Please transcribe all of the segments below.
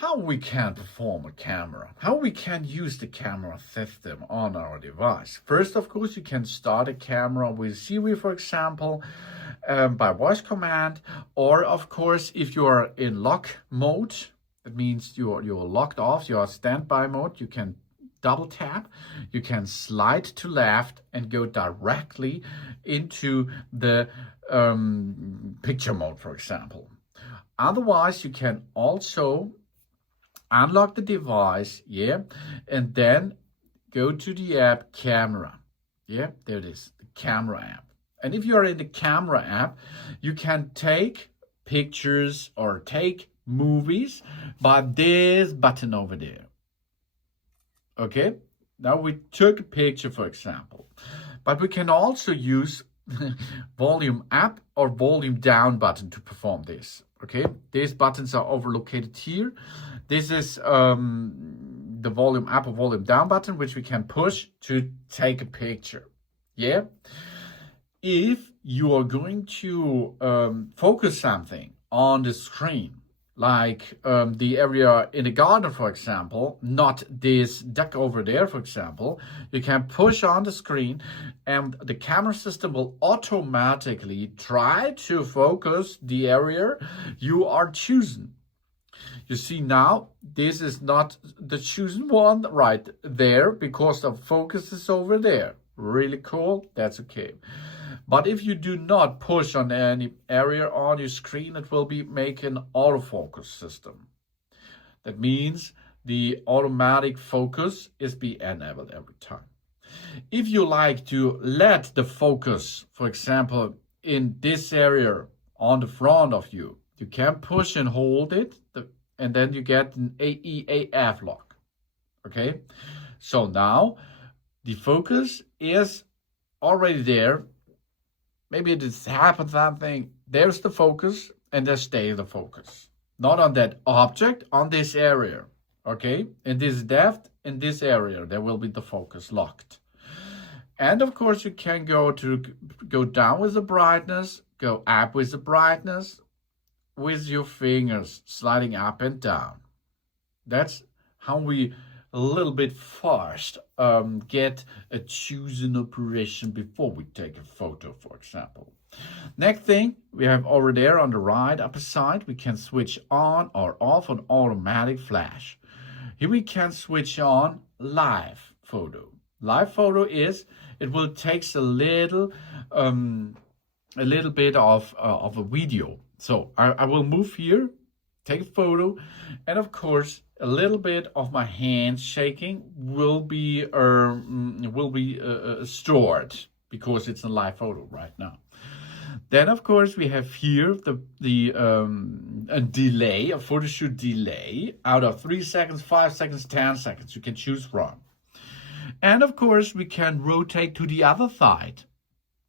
how we can perform a camera, how we can use the camera system on our device. First, of course, you can start a camera with Siri, for example, by voice command, or of course, if you are in lock mode, that means you're locked off, you are standby mode, you can double tap, you can slide to left and go directly into the picture mode, for example. Otherwise, you can also unlock the device, and then go to the app Camera. There it is, the Camera app. And if you are in the Camera app, you can take pictures or take movies by this button over there. Okay, now we took a picture, for example, but we can also use volume up or volume down button to perform this. Okay, these buttons are overlocated here. This is the volume up or volume down button, which we can push to take a picture. If you are going to focus something on the screen, like the area in the garden, for example, not this duck over there, for example, you can push on the screen and the camera system will automatically try to focus the area you are choosing. You see now, this is not the chosen one right there because the focus is over there. Really cool, that's okay. But if you do not push on any area on your screen, it will make an autofocus system. That means the automatic focus is be enabled every time. If you like to let the focus, for example, in this area on the front of you, you can push and hold it, and then you get an AEAF lock. Okay, so now the focus is already there. Maybe it has happened something. There's the focus, and there stays the focus. Not on that object, on this area. Okay? In this depth, in this area, there will be the focus locked. And of course, you can go down with the brightness, go up with the brightness, with your fingers sliding up and down. That's how we a little bit fast get a chosen operation before we take a photo, for example. Next thing we have over there on the right upper side, we can switch on or off an automatic flash. Here we can switch on live photo. Live photo is, it will take a little bit of a video. So I will move here, take a photo, and of course a little bit of my hand shaking will be stored because it's a live photo right now. Then of course we have here a delay, a photo shoot delay out of 3 seconds, 5 seconds, 10 seconds. You can choose from. And of course we can rotate to the other side.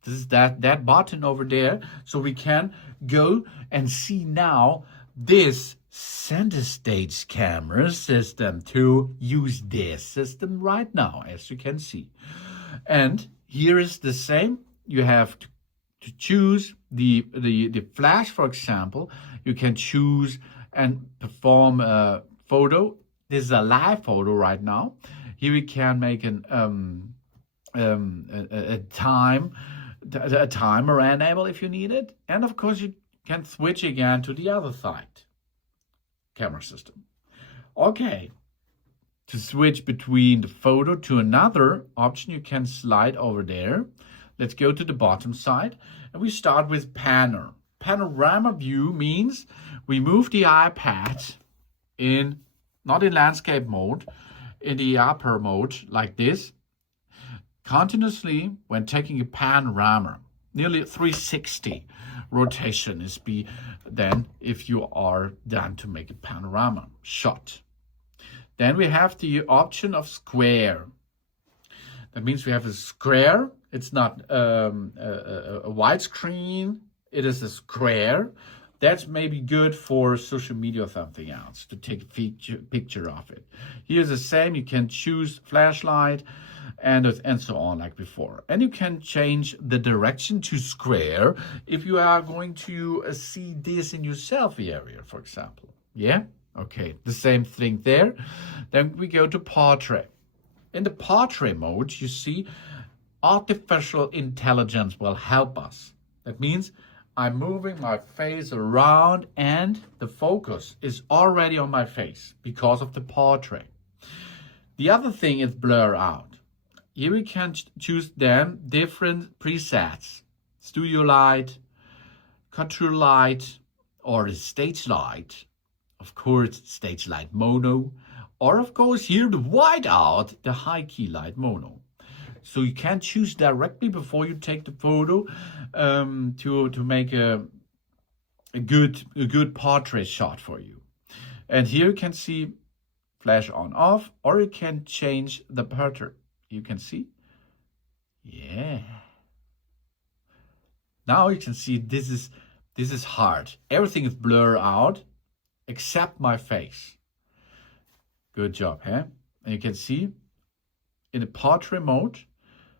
This is that button over there. So we can go and see now this center stage camera system to use this system right now, as you can see. And here is the same. You have to choose the flash, for example. You can choose and perform a photo. This is a live photo right now. Here we can make a timer enable if you need it. And of course you can switch again to the other side camera system. Okay, to switch between the photo to another option, you can slide over there. Let's go to the bottom side and we start with panorama view. Means we move the iPad not in landscape mode, in the upper mode like this, continuously when taking a panorama. Nearly 360 rotation is then if you are done to make a panorama shot. Then we have the option of square. That means we have a square. It's not a widescreen. It is a square. That's maybe good for social media or something else, to take a picture of it. Here's the same. You can choose flashlight and so on like before. And you can change the direction to square if you are going to see this in your selfie area, for example. Yeah? Okay, the same thing there. Then we go to portrait. In the portrait mode, you see artificial intelligence will help us. That means I'm moving my face around and the focus is already on my face because of the portrait. The other thing is blur out. Here we can choose then different presets. Studio light, contour light, or the stage light. Of course, stage light mono. Or of course here the whiteout, the high key light mono. So you can choose directly before you take the photo to make a good portrait shot for you. And here you can see flash on off, or you can change the pattern. You can see, yeah. Now you can see this is hard. Everything is blurred out except my face. Good job, huh? And you can see in the portrait mode,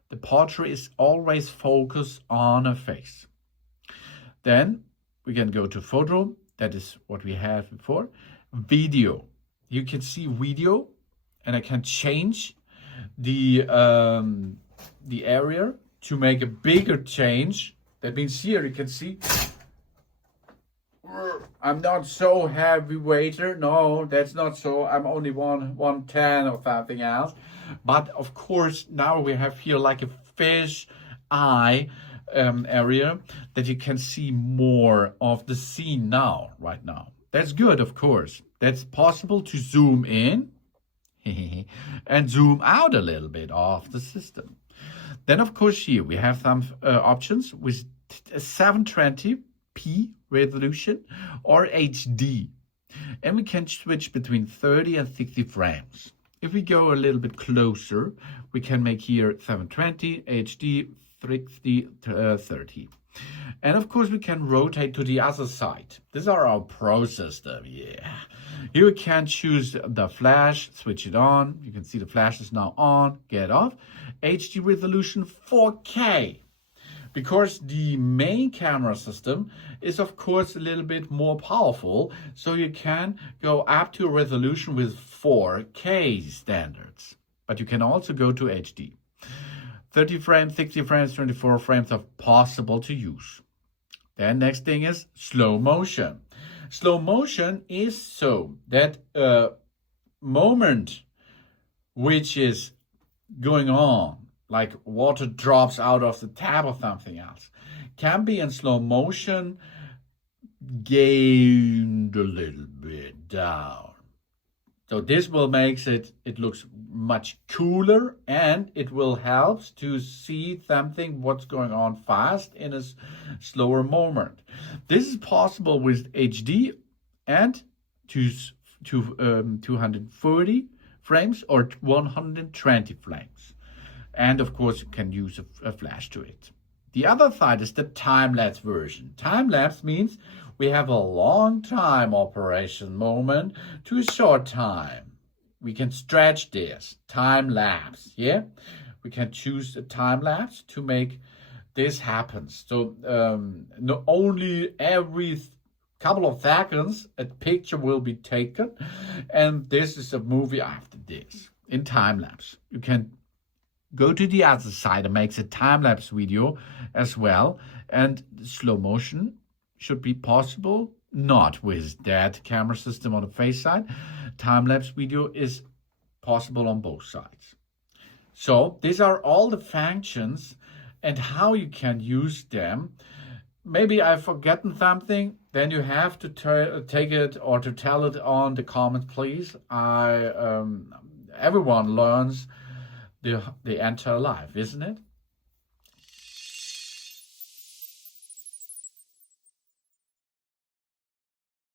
the portrait is always focused on a face. Then we can go to photo. That is what we had before. Video. You can see video, and I can change the area to make a bigger change. That means here you can see I'm not so heavy weighter. No, that's not so. I'm only 110 or something else. But of course, now we have here like a fish eye area that you can see more of the scene now, right now. That's good, of course. That's possible to zoom in and zoom out a little bit of the system. Then, of course, here we have some options with 720p resolution or HD. And we can switch between 30 and 60 frames. If we go a little bit closer, we can make here 720, HD, 60, 30. And of course, we can rotate to the other side. These are our pro system, yeah. Here we can choose the flash, switch it on. You can see the flash is now on, get off. HD resolution 4K. Because the main camera system is of course a little bit more powerful, so you can go up to a resolution with 4K standards. But you can also go to HD. 30 frames, 60 frames, 24 frames are possible to use. Then next thing is slow motion. Slow motion is so that a moment which is going on, like water drops out of the tap or something else, can be in slow motion gained a little bit down. So this will make it looks much cooler, and it will help to see something what's going on fast in a slower moment. This is possible with HD and 240 frames or 120 frames. And of course, you can use a flash to it. The other side is the time-lapse version. Time-lapse means we have a long time operation moment to a short time. We can stretch this time-lapse, yeah? We can choose a time-lapse to make this happen. So not only every couple of seconds a picture will be taken, and this is a movie after this in time-lapse. You can go to the other side and makes a time-lapse video as well, and slow motion should be possible, not with that camera system on the face side. Time-lapse video is possible on both sides. So these are all the functions and how you can use them. Maybe I've forgotten something, then you have to take it or to tell it on the comments, please. Everyone learns the entire life, isn't it?